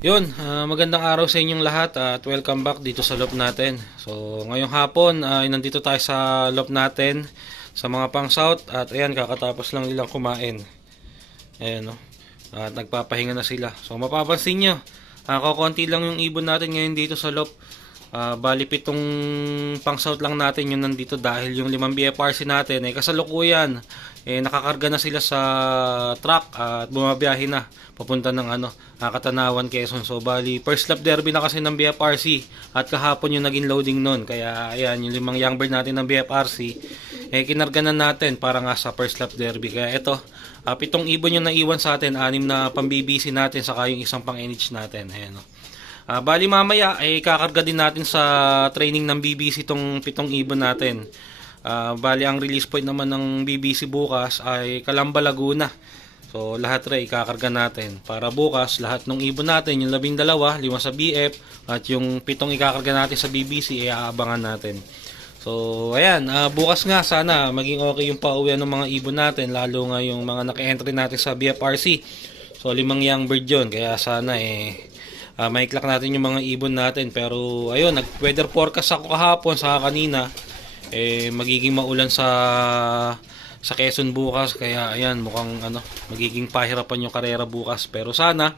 Yun, magandang araw sa inyong lahat at welcome back dito sa loop natin. So, ngayong hapon ay nandito tayo sa loop natin sa mga pang south at ayan, kakatapos lang nilang kumain. Ayan, no? At nagpapahinga na sila. So, mapapansin nyo, kukunti lang yung ibon natin ngayon dito sa loop. Bali pitong pang south lang natin yung nandito dahil yung 5 BFRC natin ay kasalukuyan nakakarga na sila sa truck at bumabiyahe na papunta ng Katanawan, Quezon. So bali first lap derby na kasi ng BFRC at kahapon yung naging loading nun, kaya ayan yung 5 young bird natin ng BFRC kinarga na natin para nga sa first lap derby. Kaya ito, 7 ibon yung naiwan sa atin, 6 na pang BBC natin saka yung isang pang NH natin. Ayan, no? Bali mamaya ay kakarga din natin sa training ng BBC itong 7 ibon natin. Bali ang release point naman ng BBC bukas ay Calamba, Laguna. So lahat rin ikakarga natin para bukas lahat ng ibon natin, yung 12, 5 sa BF at yung 7 ikakarga natin sa BBC ay aabangan natin. So ayan, bukas nga sana maging okay yung pauwian ng mga ibon natin, lalo nga yung mga naka-entry natin sa BFRC. So 5 young bird yun, kaya sana maiklak natin yung mga ibon natin. Pero ayun, nag-weather forecast ako kahapon sa kanina. Magiging maulan sa Quezon bukas. Kaya ayan, mukhang magiging pahirapan yung karera bukas. Pero sana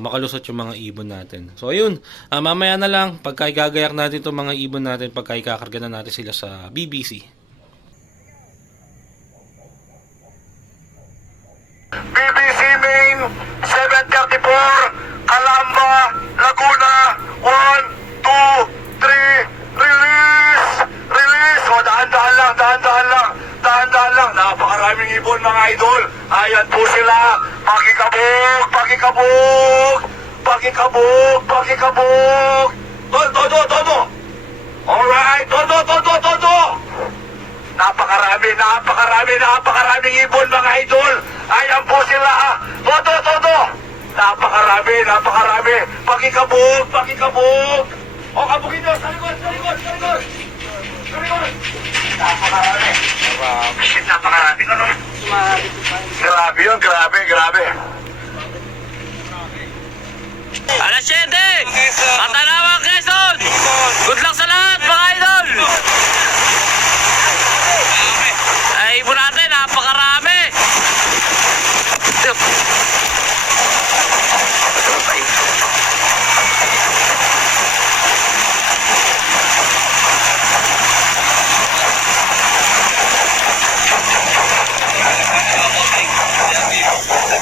makalusot yung mga ibon natin. So ayun, mamaya na lang pagka igagayak natin itong mga ibon natin, pagka ikakarga na natin sila sa BBC. BBC Main 734 Calamba, Laguna, 1, 2, 3, release! Release! O, dahan-dahan lang. Napakaraming ibon, mga idol. Ayan po sila. Pakikabog. Todo. Alright, todo. Napakaraming ibon, mga idol. Ayan po sila. Todo. Napakarami. Pakikabog. O, kabugin nyo. Sa likod. Napakarami. Napakarami. Ano? Grabe yun. Alas 7! Katanawan, Quezon! Good luck sa lahat, mga idol! Ay, ibon natin, napakarami!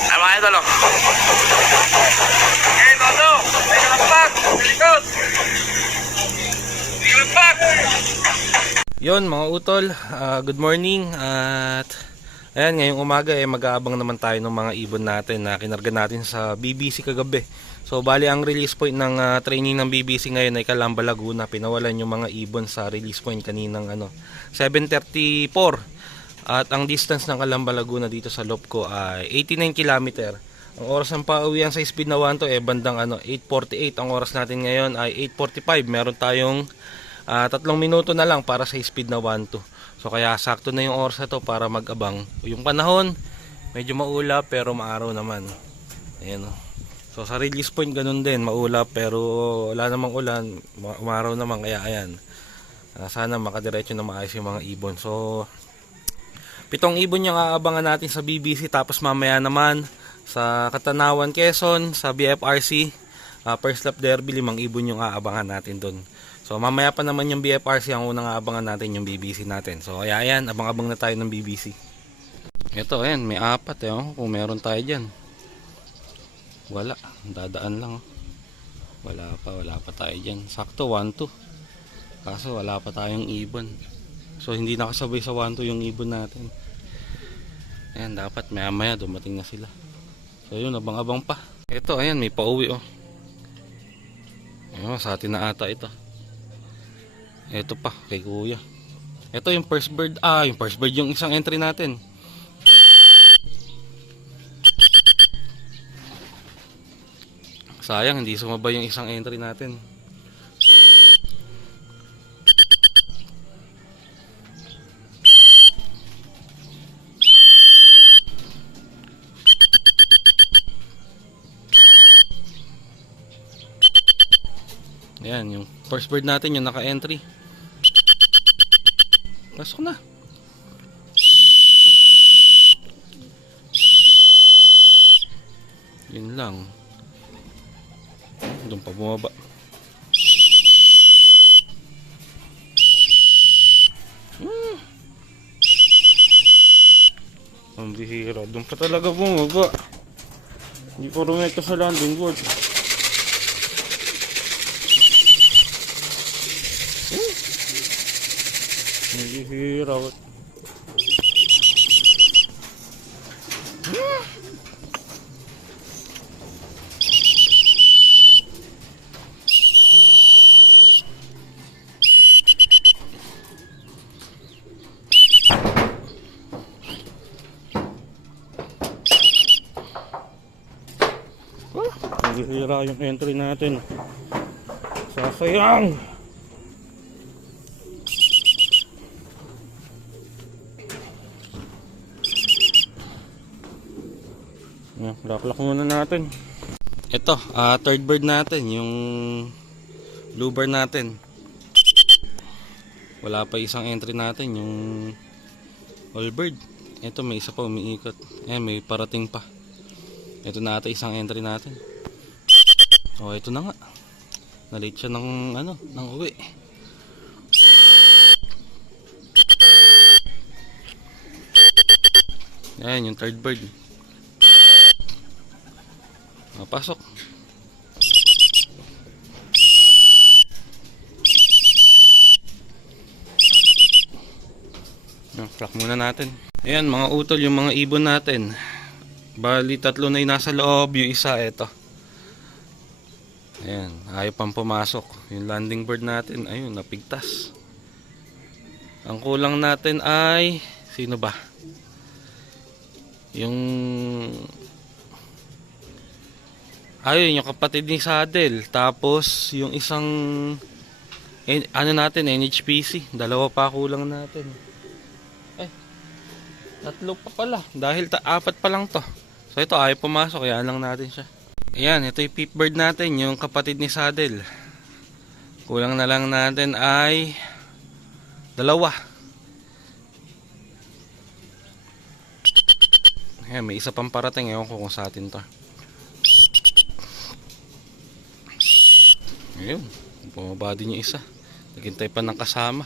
Ay, mga idol, oh. Hey, Toto! May kalapag! Likod! Yon mga utol, good morning. At ayan, ngayong umaga mag-aabang naman tayo ng mga ibon natin na kinarga natin sa BBC kagabi. So bali ang release point ng training ng BBC ngayon ay Calamba, Laguna. Pinawalan yung mga ibon sa release point kaninang 7:34. At ang distance ng Calamba, Laguna dito sa loop ko ay 89 km. Ang oras ng pauwian sa speed na 1 to bandang 8:48. Ang oras natin ngayon ay 8:45. Meron tayong 3 minuto na lang para sa speed na 1 to. So kaya sakto na yung oras na to para mag-abang. Yung panahon medyo maulap pero maaraw naman. Ayan, oh. So sa release point ganun din, maulap pero wala namang ulan, maaraw naman, kaya ayan. Sana makadiretso na maayos yung mga ibon. So 7 ibon yung aabangan natin sa BBC, tapos mamaya naman sa Katanawan, Quezon, sa BFRC, first lap derby, 5 ibon yung aabangan natin doon. So mamaya pa naman yung BFRC, ang unang aabangan natin yung BBC natin. So ayan, abang-abang na tayo ng BBC. Ito, ayan, may 4 kung meron tayo dyan. Wala, dadaan lang. Wala pa tayo dyan. Sakto 1-2. Kaso wala pa tayong ibon. So hindi nakasabay sa 1-2 yung ibon natin. Ayan, dapat maya dumating na sila. So yun, abang-abang pa. Ito, ayan, may pauwi, oh. Ayun, sa atin na ata ito. Ito pa, kay kuya. Ito yung first bird. Yung first bird yung isang entry natin. Sayang, hindi sumabay yung isang entry natin. Ayan, yung first bird natin, yung naka-entry. Pasok na. Yun lang. Doon pa bumaba. Ang bihira. Doon pa talaga bumaba. Hindi ko rumekta sa landing board. Ang bihira. Hira yung entry natin. Sasayang. Lock muna natin. Ito, third bird natin, yung blue bird natin. Wala pa isang entry natin, yung all bird. Ito, may isa pa umiikot. May parating pa. Ito na ata isang entry natin. Oh, ito na nga. Na-late siya ng uwi. Ayan, yung third bird. Pasok. Clock muna natin. Ayan, mga utol, yung mga ibon natin. Bali, 3 na yung nasa loob. Yung isa, eto. Ayan, ayaw pang pumasok. Yung landing bird natin, ayun, napigtas. Ang kulang natin ay, sino ba? Yung yung kapatid ni Saddle. Tapos yung isang natin, NHPC. 2 pa kulang natin. 3 pa pala. Dahil 4 pa lang to. So ito ayaw pumasok, kaya lang natin siya. Ayan, ito yung peep bird natin, yung kapatid ni Saddle. Kulang na lang natin ay 2. Ayan, may isa pang parating. Ewan ko kung sa atin to. Ayun, bumaba din yung isa. Naghintay pa ng kasama.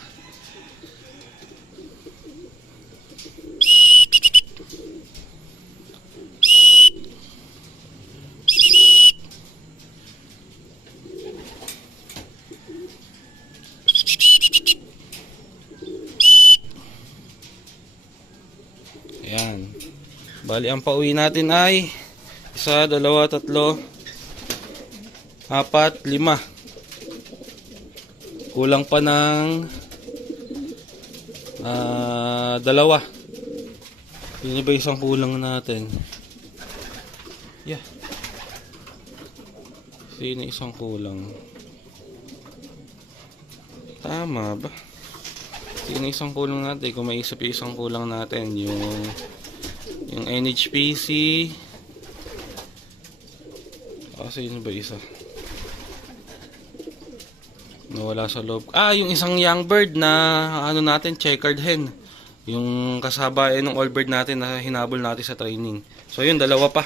Ayan. Bali, ang pauwi natin ay 1, 2, 3, 4, 5. Kulang pa ng 2. Yun ba isang kulang natin? Yeah. Sino isang kulang? Tama ba? Sino isang kulang natin? Kung maisip yung isang kulang natin, yung NHPC. Sino ba isa? Nawala sa loob. Yung isang young bird na natin, checkered hen. Yung kasaba ng all bird natin na hinabol natin sa training. So yun, 2 pa.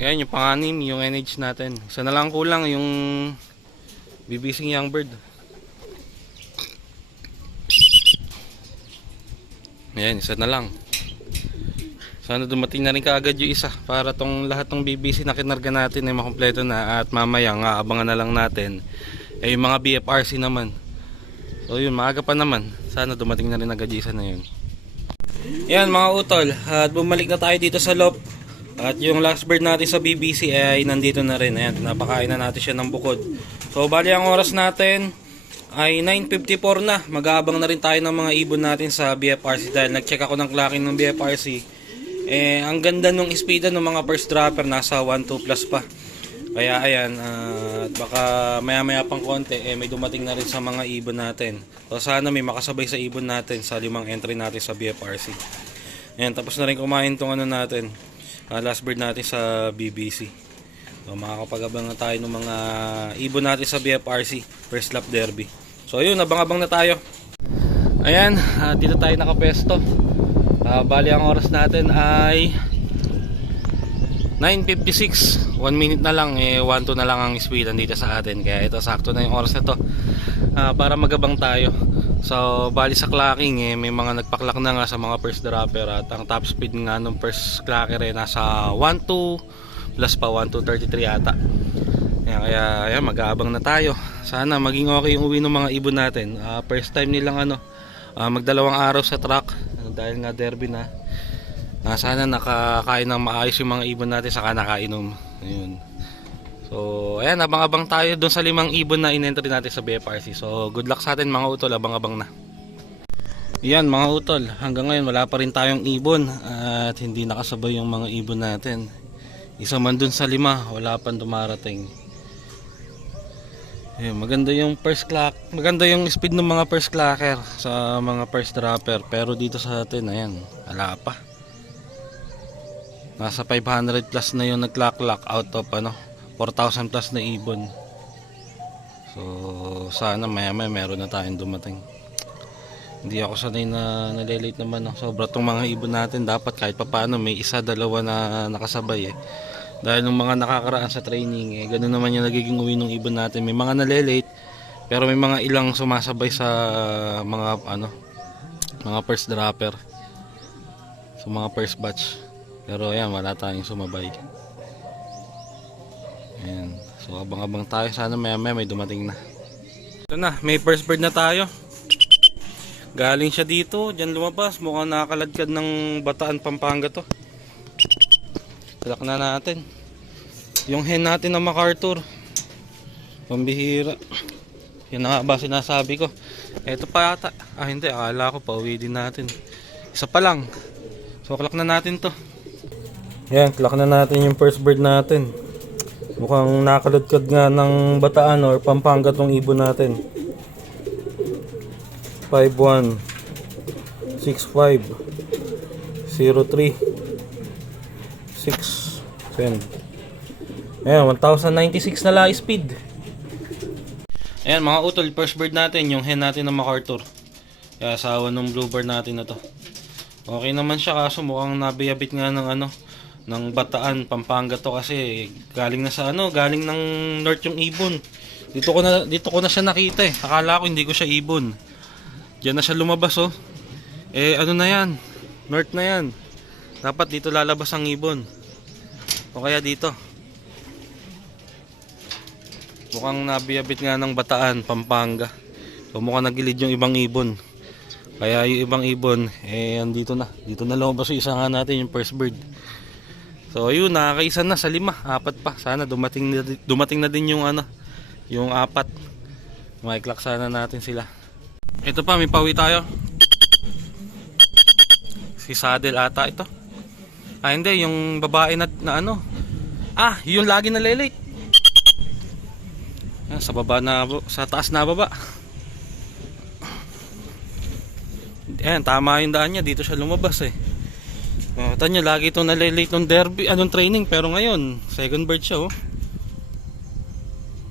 Yan yung pang-anim, yung NH natin. Isa na lang kulang, yung BBC young bird. Ayan, isa na lang. Sana dumating na rin kaagad yung isa para tong lahat ng BBC na kinarga natin ay makumpleto na, at mamaya nga abangan na lang natin yung mga BFRC naman. So yun, maaga pa naman. Sana dumating na rin agad yung isa na yun. Ayan mga utol, at bumalik na tayo dito sa loop. At yung last bird natin sa BBC ay nandito na rin. Ayan, napakain na natin siya ng bukod. So bali ang oras natin ay 9:54 na. Mag-aabang na rin tayo ng mga ibon natin sa BFRC dahil nag-check ako ng clocking ng BFRC. Ang ganda nung speed ng mga first dropper, nasa 1-2 plus pa. Kaya ayan, baka maya-maya pang konti may dumating na rin sa mga ibon natin. So sana may makasabay sa ibon natin sa 5 entry natin sa BFRC. Ayan, tapos na rin kumain tong natin, last bird natin sa BBC. So makakapag-abang na tayo ng mga ibon natin sa BFRC First Lap Derby. So ayun, abang-abang na tayo. Ayan, dito tayo nakapesto. Bali ang oras natin ay 9:56. 1 minute na lang, 1-2 na lang ang speed dito sa atin. Kaya ito, sakto na yung oras na to para magabang tayo. So bali sa clocking, may mga nagpaklak na nga sa mga first dropper. At ang top speed nga nung first clacker nasa 1-2 plus pa 1-2.33 ata. Kaya mag-aabang na tayo. Sana maging okay yung uwi ng mga ibon natin. First time nilang magdalawang araw sa track dahil nga derby na. Sana nakakain ng maayos yung mga ibon natin saka nakainom. Ayun. So ayan, abang-abang tayo doon sa 5 ibon na in-entry natin sa BFRC. So good luck sa atin mga utol, abang-abang na. Yan mga utol, hanggang ngayon wala pa rin tayong ibon at hindi nakasabay yung mga ibon natin. Isa man dun sa 5, wala pang dumarating. Ayun, maganda yung first clock, maganda yung speed ng mga first clacker sa mga first dropper, pero dito sa atin ayan, wala pa. Nasa 500 plus na yung nag-clock out of 4,000 plus na ibon. So sana maya-maya meron na tayong dumating. Hindi ako sanay na nalilate naman. Sobra tong mga ibon natin, dapat kahit papaano may isa, dalawa na nakasabay Dahil nung mga nakakaraan sa training, ganun naman yung nagiging uwi ng ibon natin. May mga nalilate, pero may mga ilang sumasabay sa mga first dropper. So mga first batch. Pero ayan, wala tayong sumabay. Ayan. So abang-abang tayo, sana maya-maya may dumating na. Ito na, may first bird na tayo. Galing siya dito, dyan lumabas. Mukhang nakakaladkad ng Bataan, Pampanga to. Tulak na natin. Yung hen natin na MacArthur. Pambihira. Yan na nga ba sinasabi ko. Ito pa yata. Hindi, akala ko pauwi din natin. Isa pa lang. So clock na natin to. Yan, clock na natin yung first bird natin. Mukhang nakaladkad nga ng Bataan or Pampanga tong ibon natin. 5-1 6-5 0-3 6-10. Ayan, 1096 na la speed. Ayan mga utol, first bird natin, yung hen natin na MacArthur. Kaya asawa ng bluebird natin na to. Okay naman siya, kaso mukhang nabiyabit nga ng Bataan, Pampanga to kasi galing na sa galing ng north yung ibon. Dito ko na siya nakita Akala ko hindi ko siya ibon. Diyan na siya lumabas na yan, north na yan. Dapat dito lalabas ang ibon. O kaya dito. Mukhang nabiyabit nga ng Bataan, Pampanga. So mukhang nagilid yung ibang ibon. Kaya yung ibang ibon andito na. Dito na lumabas yung isa nga natin, yung first bird. So ayun, nakakaisa na sa 5, 4 pa. Sana dumating na din yung yung 4. Maiklak sana natin sila. Ito pa, may pawi tayo. Si Saddle ata ito. Hindi, yung babae na yung lagi na lelate. Sa baba na, sa taas na baba. Ayan, tama yung daan niya, dito siya lumabas Tanya, lagi itong nalilate ng derby, training, pero ngayon second bird siya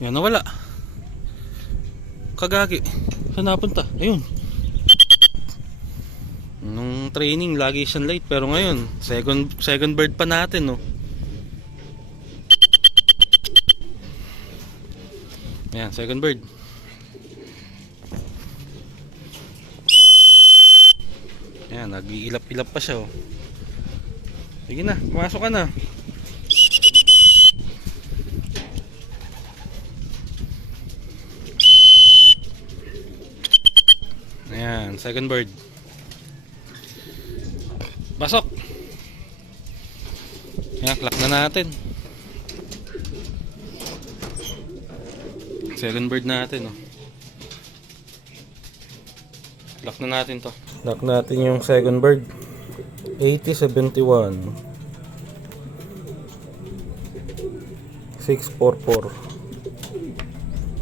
Yan, nawala. Kagagi. Saan napunta? Ayun. Nung training lagi siyang late, pero ngayon second bird pa natin Ayan, second bird. Ayan, nag-iilap-ilap pa siya Sige na, pumasok ka na. Ayan, second bird. Pasok. Ayan, clock na natin. Second bird natin Clock na natin to. Clock natin yung second bird. 8071 644.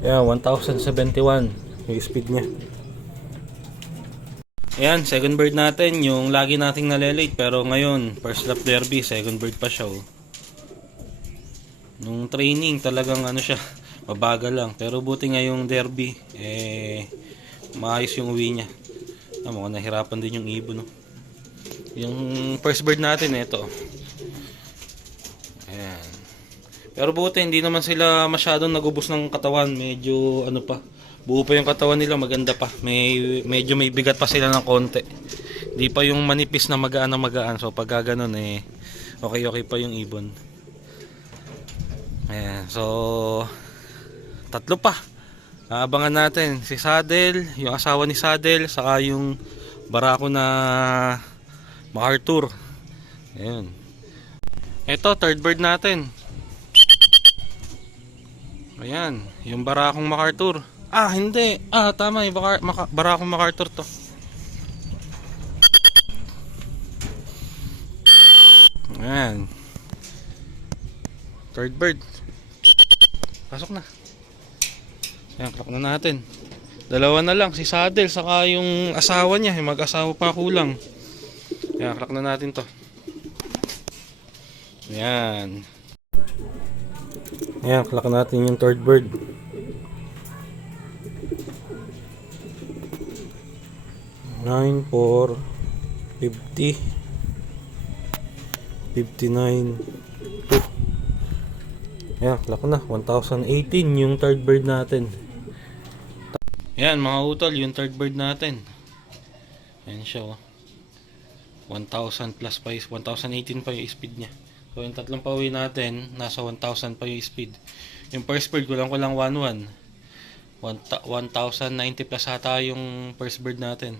Ayan, 1071 yung speed niya. Ayan, second bird natin, yung lagi nating nalilate, pero ngayon first lap derby, second bird pa siya Nung training talagang ano siya, mabagal lang. Pero buti nga yung derby, maayos yung uwi niya. Mukhang nahirapan din yung ibon, no? Yung first bird natin, ito. Ayan. Pero buti, hindi naman sila masyadong nagubos ng katawan. Medyo, ano pa, buo pa yung katawan nila, maganda pa. Medyo may bigat pa sila ng konti. Hindi pa yung manipis na magaan na magaan. So, pagka ganun, okay pa yung ibon. Ayan, so tatlo pa. Aabangan natin si Saddle, yung asawa ni Saddle, saka yung barako na MacArthur. Ayan. Ito, third bird natin. Ayan, yung barakong MacArthur. Hindi. Tama, yung barakong MacArthur to. Ayan. Third bird. Pasok na. Ayan, clock na natin. Dalawa na lang, si Saddle saka yung asawa niya, yung mag-asawa pa kulang. Ayan, clock na natin to. Ayan. Ayan, clock natin yung third bird. $9 for 50 59 Ayan, clock na. 1,018 yung third bird natin. Ayan, mga utol, yung third bird natin. Ayan siya, oh. 1,000 plus pa, 1,018 pa yung speed niya. So, yung tatlong pauwi natin, nasa 1,000 pa yung speed. Yung first bird, kulang 1,1. 1,090 plus ata yung first bird natin.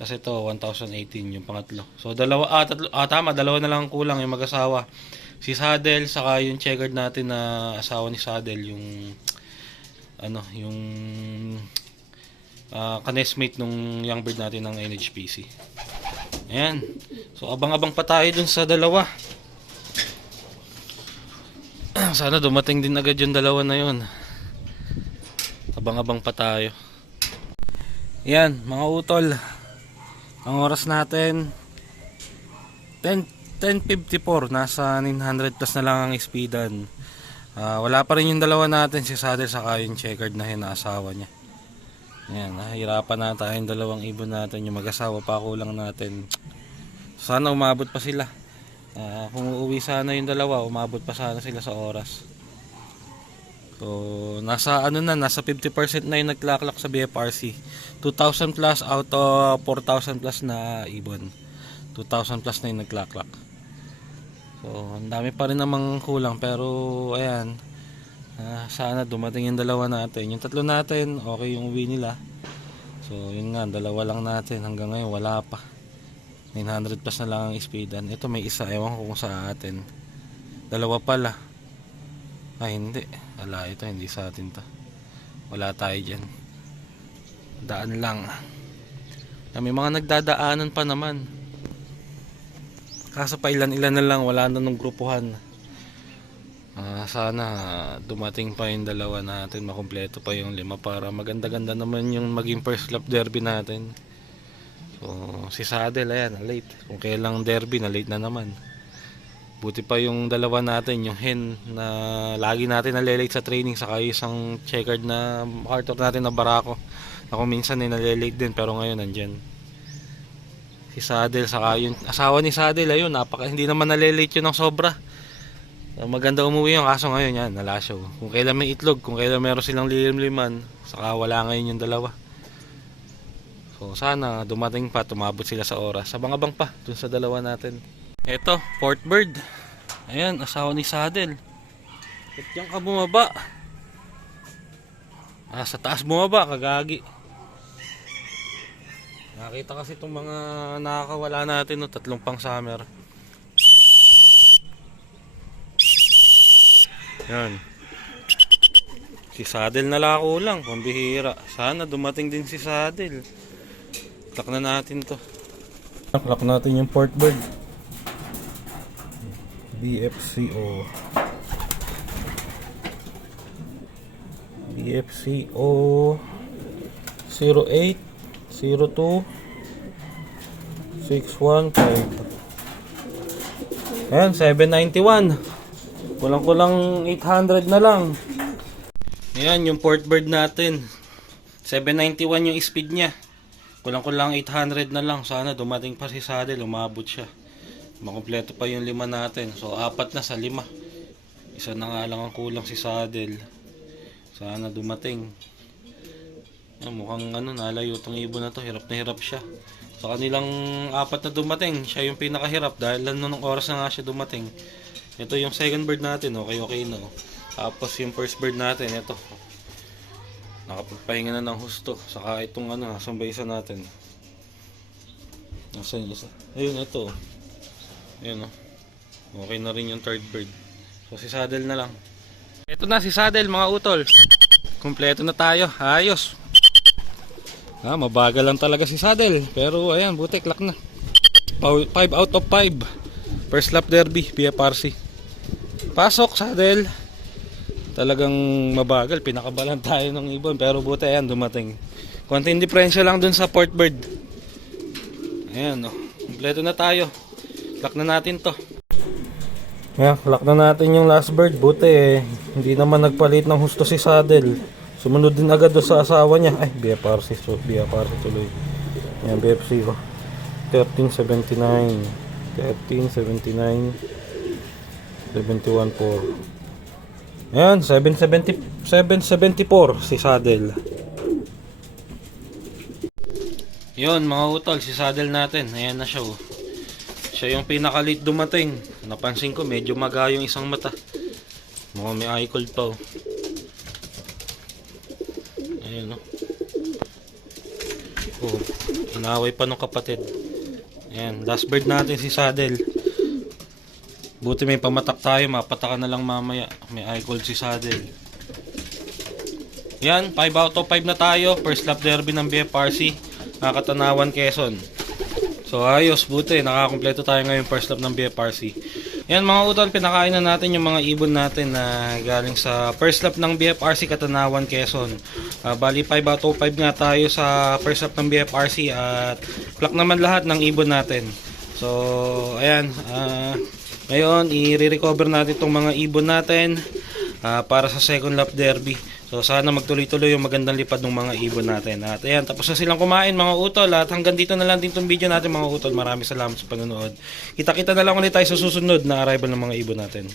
Tapos ito, 1,018 yung pangatlo. So, tama, dalawa na lang kulang yung mag-asawa. Si Saddle, saka yung checkered natin na asawa ni Saddle, yung kanesmate nung young bird natin ng NHPC. Ayan. So, abang-abang pa tayo dun sa dalawa. Sana dumating din agad yung dalawa na yun. Abang-abang pa tayo. Ayan, mga utol. Ang oras natin 10:54, nasa 900 plus na lang ang speedan. Wala pa rin yung dalawa natin, si Saddle saka yung checkered na asawa niya. Ayan, nahihirapan na tayo yung dalawang ibon natin, yung mag-asawa pa kulang natin. Sana umabot pa sila. Kung uuwi sana yung dalawa, umabot pa sana sila sa oras. So, nasa 50% na yung naglaklak sa BFRC. 2,000 plus out of 4,000 plus na ibon. 2,000 plus na yung naglaklak. So, ang dami pa rin namang kulang, pero ayan, sana dumating yung dalawa natin. Yung tatlo natin, okay yung uwi nila. So, yun nga, dalawa lang natin. Hanggang ngayon, wala pa. 900 plus na lang ang speedan. Ito may isa, ewan ko kung sa atin. Dalawa pala. Hindi. Wala, ito hindi sa atin to. Wala tayo dyan. Daan lang. May mga nagdadaanan pa naman. Kaso pa ilan-ilan na lang, wala na nung grupuhan. Sana dumating pa yung dalawa natin, makumpleto pa yung 5 para maganda-ganda naman yung maging first lap derby natin. So, si Saddle, ayan, late. Kung kailang derby, na late na naman. Buti pa yung dalawa natin, yung hen na lagi natin nalilate sa training, saka yung isang checkered na MacArthur natin na barako. Ako minsan nalilate din, pero ngayon nandyan. Si Saddle, saka yung asawa ni Saddle, ayun, hindi naman nalilate yun ng sobra. Maganda umuwi yung, kaso ngayon yan, nalasyaw. Kung kailan may itlog, kung kailan meron silang lilim-liman, saka wala ngayon yung dalawa. So sana dumating pa, tumabot sila sa oras. Abang-abang pa dun sa dalawa natin. Eto, fourth bird. Ayan, asawa ni Saddle. Ba't yan ka bumaba? Sa taas bumaba, kagagi. Nakita kasi itong mga nakakawala natin, no, 3 pang summer. Yan. Si Saddle na lako lang, pambihira. Sana dumating din si Saddle. Clock na natin to. Clock natin yung fourth bird. BFCO. BFCO 08 02 615. Ayan, 791. Kulang-kulang 800 na lang. Ayan, yung port bird natin. 791 yung speed niya. Kulang-kulang 800 na lang. Sana dumating pa si Saddle, umabot siya. Makompleto pa yung 5 natin. So, 4 na sa 5. Isa na nga lang ang kulang si Saddle. Sana dumating. Mukhang nalayo itong ibon na to. Hirap na hirap siya. Sa kanilang 4 na dumating, siya yung pinakahirap. Dahil lang nung oras na nga siya dumating. Ito yung second bird natin. Okay na. Tapos yung first bird natin, ito. Nakapagpahinga na ng husto. Saka itong nasaan ba isa natin? Nasaan yung isa? Ayun, ito. Ayun, okay na rin yung third bird. So si Saddle na lang. Ito na si Saddle, mga utol. Kumpleto na tayo. Ayos. Mabagal lang talaga si Saddle. Pero ayan, buti, clock na. 5 out of 5. First lap derby, BFRC. Pasok, Saddle. Talagang mabagal. Pinakabalan tayo ng ibon. Pero buti, ayan, dumating. Konting diferensya lang dun sa port bird. Ayan, kumpleto na tayo. Lock na natin to. Ayan, lock na natin yung last bird. Buti hindi naman nagpalit ng husto si Saddle. Sumunod din agad doon sa asawa niya. Ay, BFRC. So, BFRC tuloy. Ayan, BFC ko. 1379. 1379. 71.4. Ayan, 774 si Saddle. Yun, mga utol, si Saddle natin. Ayan na siya. Siya yung pinaka-late dumating. Napansin ko, medyo maga yung isang mata. Mukhang may eye cold pa. Ayun, inaway pa nung kapatid. Ayan, last bird natin si Saddle. Buti may pamatak tayo, mapatakan na lang mamaya. May eye cold si Saddle. Yan, 5 out of 5 na tayo. First lap derby ng BFRC, Katanawan, Quezon. So ayos, buti, nakakompleto tayo ngayon first lap ng BFRC. Yan mga utol, pinakain na natin yung mga ibon natin na galing sa first lap ng BFRC Katanawan, Quezon. Bali 5 out of 5 nga tayo sa first lap ng BFRC at clock naman lahat ng ibon natin. So ayan, ngayon i-recover natin itong mga ibon natin para sa second lap derby. So sana magtuloy-tuloy yung magandang lipad ng mga ibon natin. At ayan, tapos na silang kumain mga utol. At hanggang dito na lang din itong video natin mga utol. Maraming salamat sa panonood. Kita-kita na lang ulit tayo sa susunod na arrival ng mga ibon natin.